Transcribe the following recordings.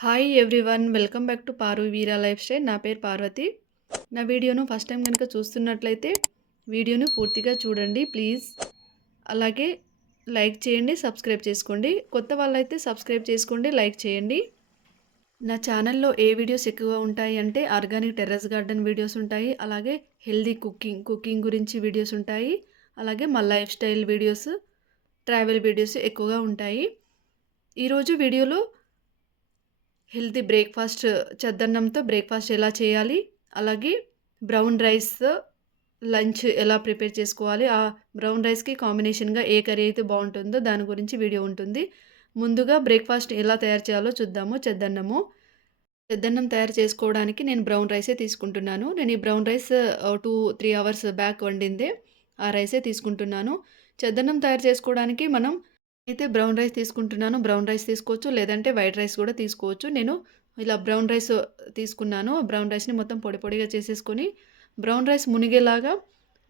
Hi everyone, welcome back to Paru Veera life style. నా పేరు పార్వతి. నా వీడియోను ఫస్ట్ టైం కనుక చూస్తున్నట్లయితే వీడియోను పూర్తిగా చూడండి ప్లీజ్. అలాగే లైక్ చేయండి, సబ్స్క్రైబ్ చేసుకోండి. కొత్త వాళ్ళైతే సబ్స్క్రైబ్ చేసుకోండి, లైక్ చేయండి. నా ఛానల్లో ఏ వీడియోస్ ఎక్కువగా ఉంటాయి అంటే ఆర్గానిక్ టెర్రస్ గార్డెన్ వీడియోస్ ఉంటాయి, అలాగే హెల్దీ కుకింగ్ గురించి వీడియోస్ ఉంటాయి, అలాగే మా life style videos, travel videos ఎక్కువగా ఉంటాయి. ఈరోజు వీడియోలో హెల్తీ బ్రేక్ఫాస్ట్, చద్దన్నంతో బ్రేక్ఫాస్ట్ ఎలా చేయాలి, అలాగే బ్రౌన్ రైస్ లంచ్ ఎలా ప్రిపేర్ చేసుకోవాలి, ఆ బ్రౌన్ రైస్కి కాంబినేషన్గా ఏ కర్రీ అయితే బాగుంటుందో దాని గురించి వీడియో ఉంటుంది. ముందుగా బ్రేక్ఫాస్ట్ ఎలా తయారు చేయాలో చూద్దాము. చెద్దన్నం తయారు చేసుకోవడానికి నేను బ్రౌన్ రైసే తీసుకుంటున్నాను. నేను ఈ బ్రౌన్ రైస్ 2-3 అవర్స్ బ్యాక్ వండిందే ఆ రైసే తీసుకుంటున్నాను. చెద్దన్నం తయారు చేసుకోవడానికి మనం అయితే బ్రౌన్ రైస్ తీసుకుంటున్నాను. బ్రౌన్ రైస్ తీసుకోవచ్చు, లేదంటే వైట్ రైస్ కూడా తీసుకోవచ్చు. నేను ఇలా బ్రౌన్ రైస్ తీసుకున్నాను. బ్రౌన్ రైస్‌ని మొత్తం పొడి పొడిగా చేసేసుకొని, బ్రౌన్ రైస్ మునిగేలాగా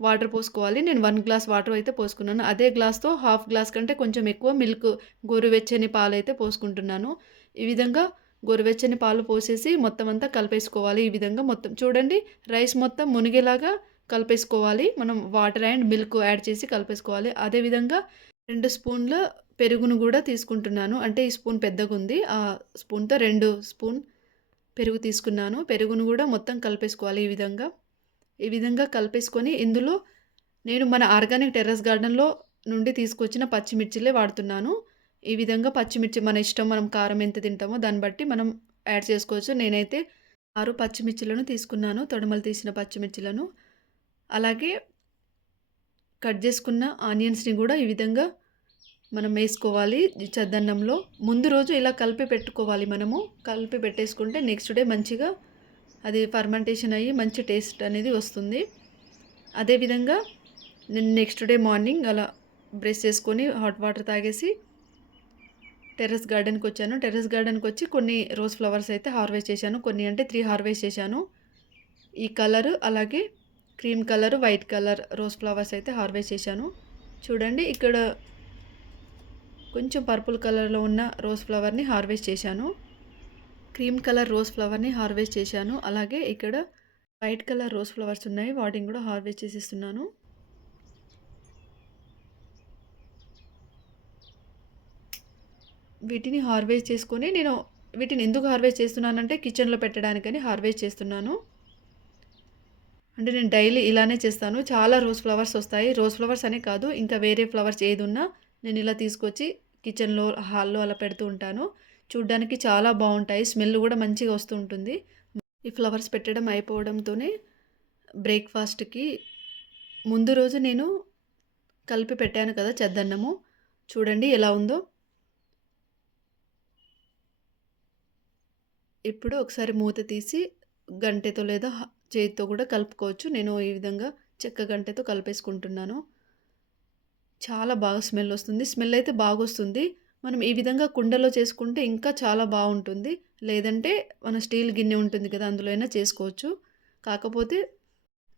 వాటర్ పోసుకోవాలి. నేను 1 గ్లాస్ వాటర్ అయితే పోసుకున్నాను. అదే గ్లాస్‌తో హాఫ్ గ్లాస్ కంటే కొంచెం ఎక్కువ మిల్క్, గోరువెచ్చని పాలైతే పోసుకుంటున్నాను. ఈ విధంగా గోరువెచ్చని పాలు పోసేసి మొత్తం అంతా కలిపేసుకోవాలి. ఈ విధంగా మొత్తం చూడండి, రైస్ మొత్తం మునిగేలాగా కలిపేసుకోవాలి. మనం వాటర్ అండ్ మిల్క్ యాడ్ చేసి కలిపేసుకోవాలి. అదేవిధంగా 2 స్పూన్ల పెరుగును కూడా తీసుకుంటున్నాను. అంటే ఈ స్పూన్ పెద్దగుంది. ఆ స్పూన్‌తో 2 స్పూన్ పెరుగు తీసుకున్నాను. పెరుగును కూడా మొత్తం కలిపేసుకోవాలి ఈ విధంగా. ఈ విధంగా కలిపేసుకొని ఇందులో నేను మన ఆర్గానిక్ టెర్రస్ గార్డెన్‌లో నుండి తీసుకొచ్చిన పచ్చిమిర్చిలే వాడుతున్నాను. ఈ విధంగా పచ్చిమిర్చి మన ఇష్టం. మనం కారం ఎంత తింటామో దాన్ని బట్టి మనం యాడ్ చేసుకోవచ్చు. నేనైతే 6 పచ్చిమిర్చిలను తీసుకున్నాను. తొడిమలు తీసిన పచ్చిమిర్చిలను. అలాగే కట్ చేసుకున్న ఆనియన్స్‌ని కూడా ఈ విధంగా మనం వేసుకోవాలి. ఈ చద్దన్నంలో ముందు రోజు ఇలా కలిపి పెట్టుకోవాలి. మనము కలిపి పెట్టేసుకుంటే నెక్స్ట్ డే మంచిగా అది ఫర్మెంటేషన్ అయ్యి మంచి టేస్ట్ అనేది వస్తుంది. అదేవిధంగా నేను నెక్స్ట్ డే మార్నింగ్ అలా బ్రష్ చేసుకొని హాట్ వాటర్ తాగేసి టెర్రస్ గార్డెన్కి వచ్చాను. టెర్రస్ గార్డెన్కి వచ్చి కొన్ని రోజ్ ఫ్లవర్స్ అయితే హార్వెస్ట్ చేశాను. కొన్ని అంటే 3 హార్వెస్ట్ చేశాను. ఈ కలరు, అలాగే cream colour, white colour rose flowers అయితే హార్వెస్ట్ చేశాను. చూడండి, ఇక్కడ కొంచెం పర్పుల్ కలర్లో ఉన్న రోజ్ ఫ్లవర్ని హార్వెస్ట్ చేశాను. క్రీమ్ కలర్ రోజ్ ఫ్లవర్ని హార్వెస్ట్ చేశాను. అలాగే ఇక్కడ వైట్ కలర్ రోజ్ ఫ్లవర్స్ ఉన్నాయి, వాటిని కూడా హార్వెస్ట్ చేసేస్తున్నాను. వీటిని హార్వెస్ట్ చేసుకొని నేను వీటిని ఎందుకు హార్వెస్ట్ చేస్తున్నానంటే కిచెన్లో పెట్టడానికని హార్వెస్ట్ చేస్తున్నాను. అంటే నేను డైలీ ఇలానే చేస్తాను. చాలా రోజ్ ఫ్లవర్స్ వస్తాయి. రోజ్ ఫ్లవర్స్ అనే కాదు, ఇంకా వేరే ఫ్లవర్స్ ఏది ఉన్నా నేను ఇలా తీసుకొచ్చి కిచెన్లో, హాల్లో అలా పెడుతూ ఉంటాను. చూడ్డానికి చాలా బాగుంటాయి. స్మెల్ కూడా మంచిగా వస్తూ ఉంటుంది. ఈ ఫ్లవర్స్ పెట్టడం అయిపోవడంతోనే బ్రేక్ఫాస్ట్కి ముందు రోజు నేను కలిపి పెట్టాను కదా చద్దన్నము, చూడండి ఎలా ఉందో. ఇప్పుడు ఒకసారి మూత తీసి గంటెతో లేదా చేతితో కూడా కలుపుకోవచ్చు. నేను ఈ విధంగా చెక్క గంటెతో కలిపేసుకుంటున్నాను. చాలా బాగా స్మెల్ వస్తుంది. స్మెల్ అయితే బాగొస్తుంది. మనం ఈ విధంగా కుండలో చేసుకుంటే ఇంకా చాలా బాగుంటుంది. లేదంటే మన స్టీల్ గిన్నె ఉంటుంది కదా, అందులో అయినా చేసుకోవచ్చు. కాకపోతే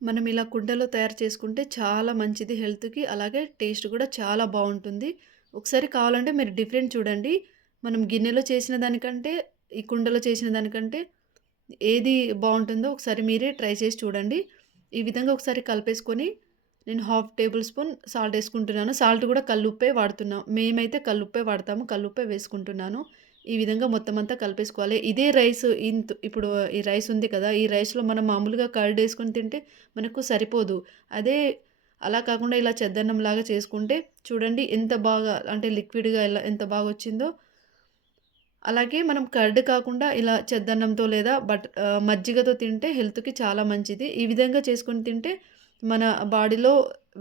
మనం ఇలా కుండలో తయారు చేసుకుంటే చాలా మంచిది హెల్త్‌కి. అలాగే టేస్ట్ కూడా చాలా బాగుంటుంది. ఒకసారి కావాలంటే మీరు డిఫరెంట్ చూడండి. మనం గిన్నెలో చేసిన దానికంటే, ఈ కుండలో చేసిన దానికంటే ఏది బాగుంటుందో ఒకసారి మీరే ట్రై చేసి చూడండి. ఈ విధంగా ఒకసారి కలిపేసుకొని నేను హాఫ్ టేబుల్ స్పూన్ సాల్ట్ వేసుకుంటున్నాను. సాల్ట్ కూడా కల్లుప్పే వాడుతున్నాం. మేమైతే కల్లుప్పే వాడతాము. కల్లుప్పే వేసుకుంటున్నాను. ఈ విధంగా మొత్తం అంతా కలిపేసుకోవాలి. ఇదే రైస్ ఇప్పుడు ఈ రైస్ ఉంది కదా, ఈ రైస్‌లో మనం మామూలుగా కర్డ్ వేసుకొని తింటే మనకు సరిపోదు. అదే అలా కాకుండా ఇలా చెద్దన్నంలాగా చేసుకుంటే చూడండి ఎంత బాగా, అంటే లిక్విడ్‌గా ఎంత బాగా వచ్చిందో. అలాగే మనం కర్డ్ కాకుండా ఇలా చెద్దన్నంతో లేదా మజ్జిగతో తింటే హెల్త్‌కి చాలా మంచిది. ఈ విధంగా చేసుకొని తింటే మన బాడీలో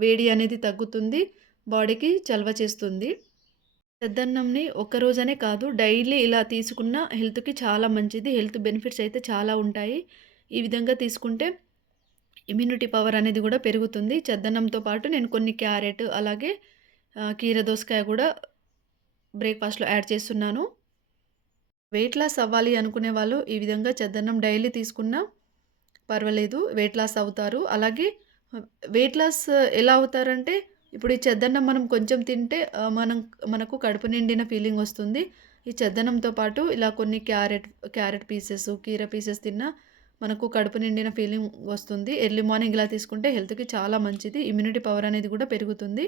వేడి అనేది తగ్గుతుంది. బాడీకి చలవ చేస్తుంది. చెద్దన్నంని ఒక్కరోజనే కాదు, డైలీ ఇలా తీసుకున్న హెల్త్‌కి చాలా మంచిది. హెల్త్ బెనిఫిట్స్ అయితే చాలా ఉంటాయి. ఈ విధంగా తీసుకుంటే ఇమ్యూనిటీ పవర్ అనేది కూడా పెరుగుతుంది. చెద్దన్నంతో పాటు నేను కొన్ని క్యారెట్, అలాగే కీర దోసకాయ కూడా బ్రేక్‌ఫాస్ట్‌లో యాడ్ చేస్తున్నాను. వెయిట్ లాస్ అవ్వాలి అనుకునే వాళ్ళు ఈ విధంగా చెద్దన్నం డైలీ తీసుకున్నా పర్వాలేదు, వెయిట్ లాస్ అవుతారు. అలాగే వెయిట్ లాస్ ఎలా అవుతారంటే, ఇప్పుడు ఈ చెద్దన్నం మనం కొంచెం తింటే మనకు కడుపు నిండిన ఫీలింగ్ వస్తుంది. ఈ చద్దనంతో పాటు ఇలా కొన్ని క్యారెట్ పీసెస్, కీర పీసెస్ తిన్నా మనకు కడుపు నిండిన ఫీలింగ్ వస్తుంది. ఎర్లీ మార్నింగ్ ఇలా తీసుకుంటే హెల్త్‌కి చాలా మంచిది. ఇమ్యూనిటీ పవర్ అనేది కూడా పెరుగుతుంది.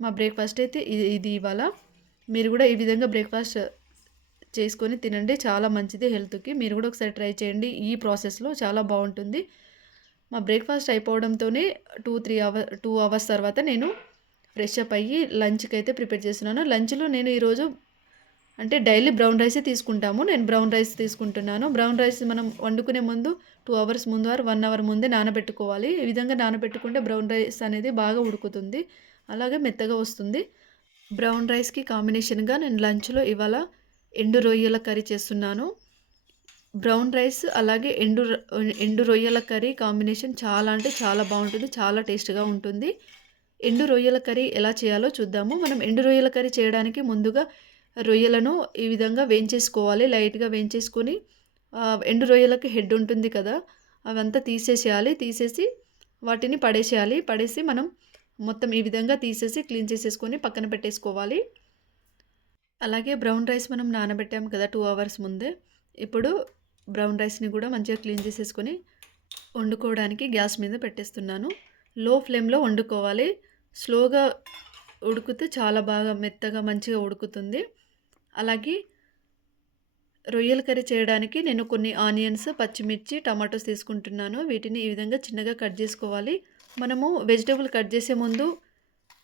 మా బ్రేక్‌ఫాస్ట్ అయితే ఇది ఇవాళ. మీరు కూడా ఈ విధంగా బ్రేక్‌ఫాస్ట్ చేసుకొని తినండి. చాలా మంచిది హెల్త్‌కి. మీరు కూడా ఒకసారి ట్రై చేయండి. ఈ ప్రాసెస్‌లో చాలా బావుంటుంది. మా బ్రేక్‌ఫాస్ట్ అయిపోవడంతోనే 2 అవర్స్ తర్వాత నేను ఫ్రెష్ అప్ అయ్యి లంచ్‌కైతే ప్రిపేర్ చేస్తున్నాను. లంచ్‌లో నేను ఈరోజు అంటే డైలీ బ్రౌన్ రైసే తీసుకుంటాము. నేను బ్రౌన్ రైస్ తీసుకుంటున్నాను. బ్రౌన్ రైస్ మనం వండుకునే ముందు 2 అవర్స్ ముందు ఆర్ 1 అవర్ ముందే నానబెట్టుకోవాలి. ఈ విధంగా నానబెట్టుకుంటే బ్రౌన్ రైస్ అనేది బాగా ఉడుకుతుంది. అలాగే మెత్తగా వస్తుంది. బ్రౌన్ రైస్‌కి కాంబినేషన్‌గా నేను లంచ్‌లో ఇవాళ ఎండు రొయ్యల కర్రీ చేస్తున్నాను. బ్రౌన్ రైస్ అలాగే ఎండు రొయ్యల కర్రీ కాంబినేషన్ చాలా అంటే చాలా బావుంటుంది. చాలా టేస్ట్‌గా ఉంటుంది. ఎండు రొయ్యల కర్రీ ఎలా చేయాలో చూద్దాము. మనం ఎండు రొయ్యల కర్రీ చేయడానికి ముందుగా రొయ్యలను ఈ విధంగా వేయించేసుకోవాలి. లైట్‌గా వేయించేసుకొని ఎండు రొయ్యలకి హెడ్ ఉంటుంది కదా! అవంతా తీసేసేయాలి. తీసేసి వాటిని పడేసేయాలి. పడేసి మనం మొత్తం ఈ విధంగా తీసేసి క్లీన్ చేసేసుకొని పక్కన పెట్టేసుకోవాలి. అలాగే బ్రౌన్ రైస్ మనం నానబెట్టాము కదా 2 అవర్స్ ముందే. ఇప్పుడు బ్రౌన్ రైస్‌ని కూడా మంచిగా క్లీన్ చేసేసుకొని వండుకోవడానికి గ్యాస్ మీద పెట్టేస్తున్నాను. లో ఫ్లేమ్‌లో వండుకోవాలి. స్లోగా ఉడికితే చాలా బాగా మెత్తగా మంచిగా ఉడుకుతుంది. అలాగే రొయ్యల కర్రీ చేయడానికి నేను కొన్ని ఆనియన్స్, పచ్చిమిర్చి, టమాటోస్ తీసుకుంటున్నాను. వీటిని ఈ విధంగా చిన్నగా కట్ చేసుకోవాలి. మనము వెజిటబుల్ కట్ చేసే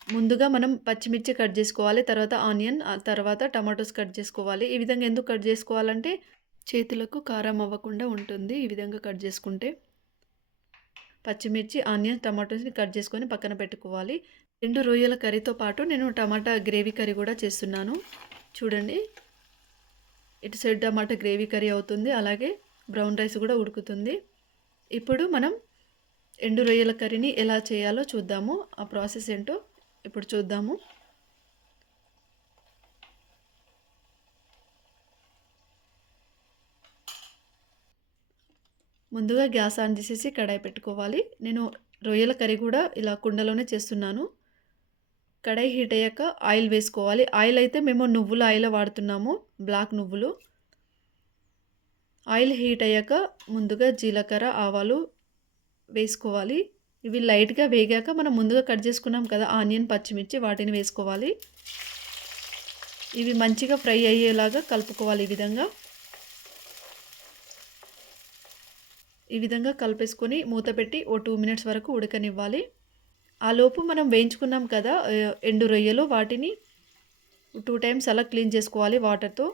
ముందుగా మనం పచ్చిమిర్చి కట్ చేసుకోవాలి. తర్వాత ఆనియన్, ఆ తర్వాత టమాటోస్ కట్ చేసుకోవాలి. ఈ విధంగా ఎందుకు కట్ చేసుకోవాలంటే చేతులకు కారం అవ్వకుండా ఉంటుంది. ఈ విధంగా కట్ చేసుకుంటే పచ్చిమిర్చి, ఆనియన్, టమాటోస్‌ని కట్ చేసుకొని పక్కన పెట్టుకోవాలి. 2 రొయ్యల కర్రీతో పాటు నేను టమాటా గ్రేవీ కర్రీ కూడా చేస్తున్నాను. చూడండి. ఇటు సైడ్ టమాటా గ్రేవీ కర్రీ అవుతుంది. అలాగే బ్రౌన్ రైస్ కూడా ఉడుకుతుంది. ఇప్పుడు మనం ఎండు రొయ్యల కర్రీని ఎలా చేయాలో చూద్దాము. ఆ ప్రాసెస్ ఏంటో ఇప్పుడు చూద్దాము. ముందుగా గ్యాస్ ఆన్ చేసేసి కడాయి పెట్టుకోవాలి. నేను రొయ్యల కర్రీ కూడా ఇలా కుండలోనే చేస్తున్నాను. కడాయి హీట్ అయ్యాక ఆయిల్ వేసుకోవాలి. ఆయిల్ అయితే మేము నువ్వుల ఆయిల్ వాడుతున్నాము. బ్లాక్ నువ్వులు. ఆయిల్ హీట్ అయ్యాక ముందుగా జీలకర్ర, ఆవాలు వేసుకోవాలి. ఇవి లైట్‌గా వేగాక మనం ముందుగా కట్ చేసుకున్నాం కదా ఆనియన్, పచ్చిమిర్చి వాటిని వేసుకోవాలి. ఇవి మంచిగా ఫ్రై అయ్యేలాగా కలుపుకోవాలి ఈ విధంగా. ఈ విధంగా కలిపేసుకొని మూత పెట్టి ఓ 2 మినిట్స్ వరకు ఉడకనివ్వాలి. ఆలోపు మనం వేయించుకున్నాం కదా ఎండు రొయ్యలు వాటిని 2 టైమ్స్ అలా క్లీన్ చేసుకోవాలి వాటర్‌తో.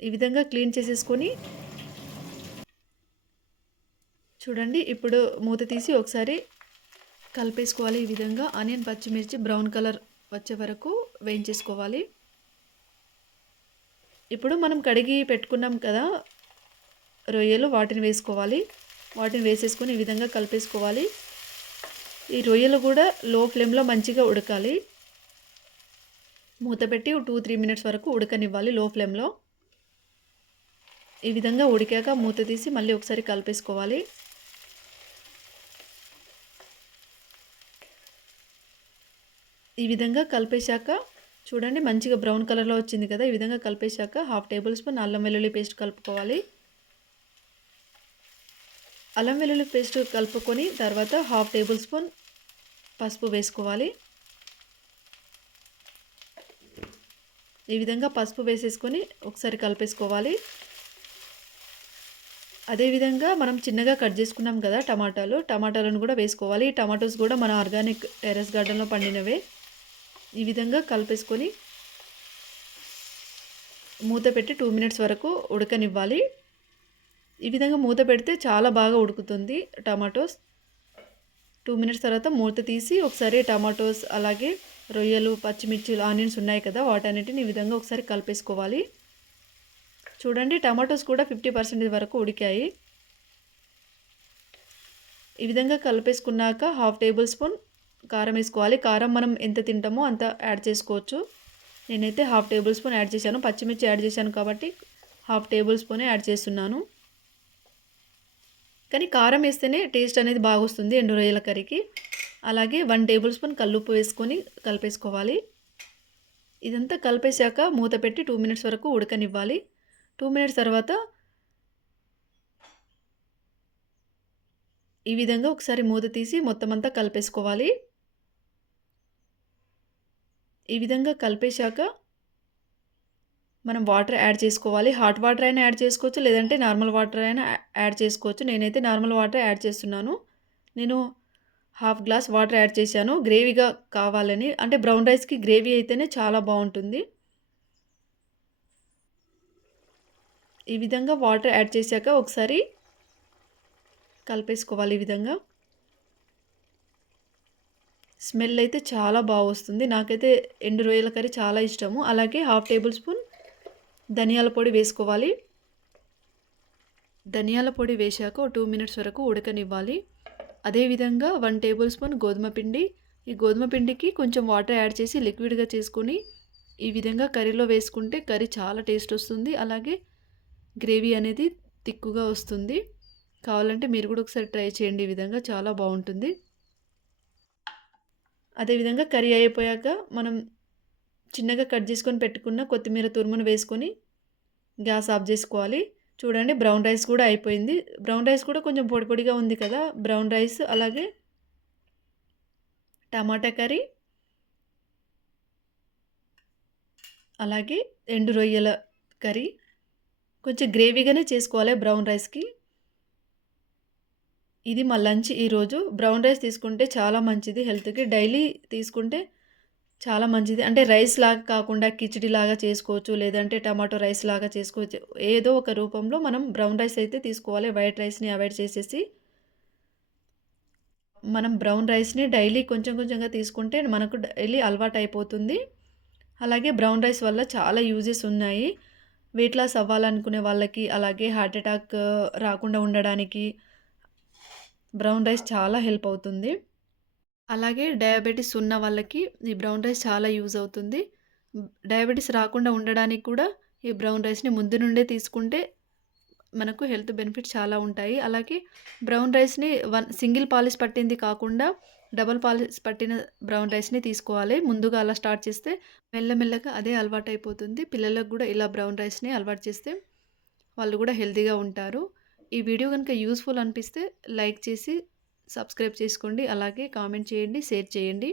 ఈ విధంగా క్లీన్ చేసేసుకొని చూడండి ఇప్పుడు మూత తీసి ఒకసారి కలిపేసుకోవాలి. ఈ విధంగా ఆనియన్, పచ్చిమిర్చి బ్రౌన్ కలర్ వచ్చే వరకు వేయించేసుకోవాలి. ఇప్పుడు మనం కడిగి పెట్టుకున్నాం కదా రొయ్యలు వాటిని వేసుకోవాలి. వాటిని వేసేసుకొని ఈ విధంగా కలిపేసుకోవాలి. ఈ రొయ్యలు కూడా లో ఫ్లేమ్‌లో మంచిగా ఉడకాలి. మూత పెట్టి 2-3 మినిట్స్ వరకు ఉడకనివ్వాలి లో ఫ్లేమ్‌లో. ఈ విధంగా ఉడికాక మూత తీసి మళ్ళీ ఒకసారి కలిపేసుకోవాలి. ఈ విధంగా కలిపేశాక చూడండి మంచిగా బ్రౌన్ కలర్‌లో వచ్చింది కదా! ఈ విధంగా కలిపేశాక 1/2 టేబుల్ స్పూన్ అల్లం వెల్లుల్లి పేస్ట్ కలుపుకోవాలి. అల్లం వెల్లుల్లి పేస్ట్ కలుపుకొని తర్వాత 1/2 టేబుల్ స్పూన్ పసుపు వేసుకోవాలి. ఈ విధంగా పసుపు వేసేసుకొని ఒకసారి కలిపేసుకోవాలి. అదేవిధంగా మనం చిన్నగా కట్ చేసుకున్నాం కదా టమాటాలను కూడా వేసుకోవాలి. ఈ టమాటోస్ కూడా మన ఆర్గానిక్ టెర్రస్ గార్డెన్‌లో పండినవే. ఈ విధంగా కలిపేసుకొని మూత పెట్టి 2 మినిట్స్ వరకు ఉడకనివ్వాలి. ఈ విధంగా మూత పెడితే చాలా బాగా ఉడుకుతుంది టమాటోస్. 2 మినిట్స్ తర్వాత మూత తీసి ఒకసారి టమాటోస్ అలాగే రొయ్యలు, పచ్చిమిర్చి, ఆనియన్స్ ఉన్నాయి కదా వాటన్నిటిని ఈ విధంగా ఒకసారి కలిపేసుకోవాలి. చూడండి టమాటోస్ కూడా 50% వరకు ఉడికాయి. ఈ విధంగా కలిపేసుకున్నాక 1/2 టేబుల్ స్పూన్ కారం వేసుకోవాలి. కారం మనం ఎంత తింటామో అంత యాడ్ చేసుకోవచ్చు. నేనైతే 1/2 టేబుల్ స్పూన్ యాడ్ చేశాను. పచ్చిమిర్చి యాడ్ చేశాను కాబట్టి 1/2 టేబుల్ స్పూనే యాడ్ చేస్తున్నాను. కానీ కారం వేస్తేనే టేస్ట్ అనేది బాగా వస్తుంది ఎండు రొయ్యల కర్రీకి. అలాగే 1 టేబుల్ స్పూన్ కల్లుప్పు వేసుకొని కలిపేసుకోవాలి. ఇదంతా కలిపేశాక మూత పెట్టి 2 మినిట్స్ వరకు ఉడకనివ్వాలి. 2 మినిట్స్ తర్వాత ఈ విధంగా ఒకసారి మూత తీసి మొత్తం అంతా కలిపేసుకోవాలి. ఈ విధంగా కలిపేశాక మనం వాటర్ యాడ్ చేసుకోవాలి. హాట్ వాటర్ అయినా యాడ్ చేసుకోవచ్చు. లేదంటే నార్మల్ వాటర్ అయినా యాడ్ చేసుకోవచ్చు. నేనైతే నార్మల్ వాటర్ యాడ్ చేస్తున్నాను. నేను హాఫ్ గ్లాస్ వాటర్ యాడ్ చేశాను. గ్రేవీగా కావాలని. అంటే బ్రౌన్ రైస్‌కి గ్రేవీ అయితేనే చాలా బావుంటుంది. ఈ విధంగా వాటర్ యాడ్ చేశాక ఒకసారి కలిపేసుకోవాలి ఈ విధంగా. స్మెల్ అయితే చాలా వస్తుంది. నాకైతే ఎండు రొయ్యల కర్రీ చాలా ఇష్టము. అలాగే హాఫ్ టేబుల్ స్పూన్ ధనియాల పొడి వేసుకోవాలి. ధనియాల పొడి వేశాక ఓ 2 మినిట్స్ వరకు ఉడకనివ్వాలి. అదేవిధంగా 1 టేబుల్ స్పూన్ గోధుమ పిండి. ఈ గోధుమ పిండికి కొంచెం వాటర్ యాడ్ చేసి లిక్విడ్‌గా చేసుకొని ఈ విధంగా కర్రీలో వేసుకుంటే కర్రీ చాలా టేస్ట్ వస్తుంది. అలాగే గ్రేవీ అనేది తిక్కుగా వస్తుంది. కావాలంటే మీరు కూడా ఒకసారి ట్రై చేయండి. ఈ విధంగా చాలా బావుంటుంది. అదేవిధంగా కర్రీ అయిపోయాక మనం చిన్నగా కట్ చేసుకొని పెట్టుకున్న కొత్తిమీర తురుమును వేసుకొని గ్యాస్ ఆఫ్ చేసుకోవాలి. చూడండి బ్రౌన్ రైస్ కూడా అయిపోయింది. బ్రౌన్ రైస్ కూడా కొంచెం పొడి పొడిగా ఉంది కదా! బ్రౌన్ రైస్ అలాగే టమాటా కర్రీ, అలాగే ఎండు రొయ్యల కర్రీ. కొంచెం గ్రేవీగానే చేసుకోవాలి బ్రౌన్ రైస్‌కి. ఇది మా లంచ్ ఈరోజు. బ్రౌన్ రైస్ తీసుకుంటే చాలా మంచిది హెల్త్‌కి. డైలీ తీసుకుంటే చాలా మంచిది. అంటే రైస్ లాగా కాకుండా కిచిడి లాగా చేసుకోవచ్చు. లేదంటే టమాటో రైస్ లాగా చేసుకోవచ్చు. ఏదో ఒక రూపంలో మనం బ్రౌన్ రైస్ అయితే తీసుకోవాలి. వైట్ రైస్‌ని అవాయిడ్ చేసేసి. మనం బ్రౌన్ రైస్‌ని డైలీ కొంచెం కొంచెంగా తీసుకుంటే మనకు డైలీ అలవాటయిపోతుంది. అలాగే బ్రౌన్ రైస్ వల్ల చాలా యూజెస్ ఉన్నాయి. వెయిట్ లాస్ అవ్వాలనుకునే వాళ్ళకి, అలాగే హార్ట్ అటాక్ రాకుండా ఉండడానికి బ్రౌన్ రైస్ చాలా హెల్ప్ అవుతుంది. అలాగే డయాబెటిస్ ఉన్న వాళ్ళకి ఈ బ్రౌన్ రైస్ చాలా యూజ్ అవుతుంది. డయాబెటిస్ రాకుండా ఉండడానికి కూడా ఈ బ్రౌన్ రైస్‌ని ముందు నుండే తీసుకుంటే మనకు హెల్త్ బెనిఫిట్స్ చాలా ఉంటాయి. అలాగే బ్రౌన్ రైస్‌ని సింగిల్ పాలిష్ పట్టింది కాకుండా డబుల్ పాలిష్ పట్టిన బ్రౌన్ రైస్‌ని తీసుకోవాలి. ముందుగా అలా స్టార్ట్ చేస్తే మెల్లమెల్లగా అదే అలవాటయిపోతుంది. పిల్లలకు కూడా ఇలా బ్రౌన్ రైస్‌ని అలవాటు చేస్తే వాళ్ళు కూడా హెల్తీగా ఉంటారు. ఈ వీడియో గనుక యూజ్‌ఫుల్ అనిపిస్తే లైక్ చేసి సబ్స్క్రైబ్ చేసుకోండి. అలాగే కామెంట్ చేయండి, షేర్ చేయండి.